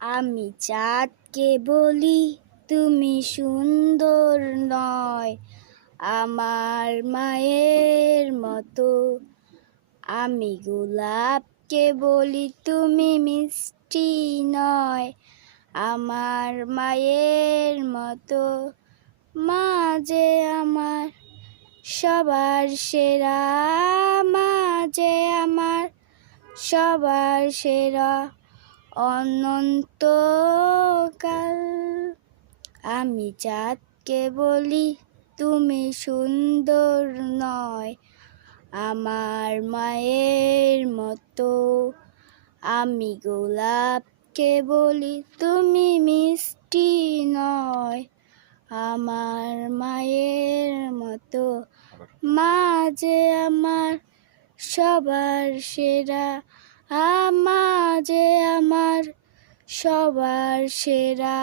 আমি চাঁদকে বলি, তুমি সুন্দর নয়। আমার মায়ের মতো। আমি গোলাপকে বলি, তুমি মিষ্টি নয়। আমার মায়ের মতো। মা যে আমার সবার সেরা। মা যে আমার সবার সেরা। অনন্তকাল। আমি চাঁদকে বলি, তুমি সুন্দর নয়। আমার মায়ের মতো। আমি গোলাপকে বলি, তুমি মিষ্টি নয়। আমার মায়ের মতো। মা যে আমার সবার সেরা আমা যে আমার সবার সেরা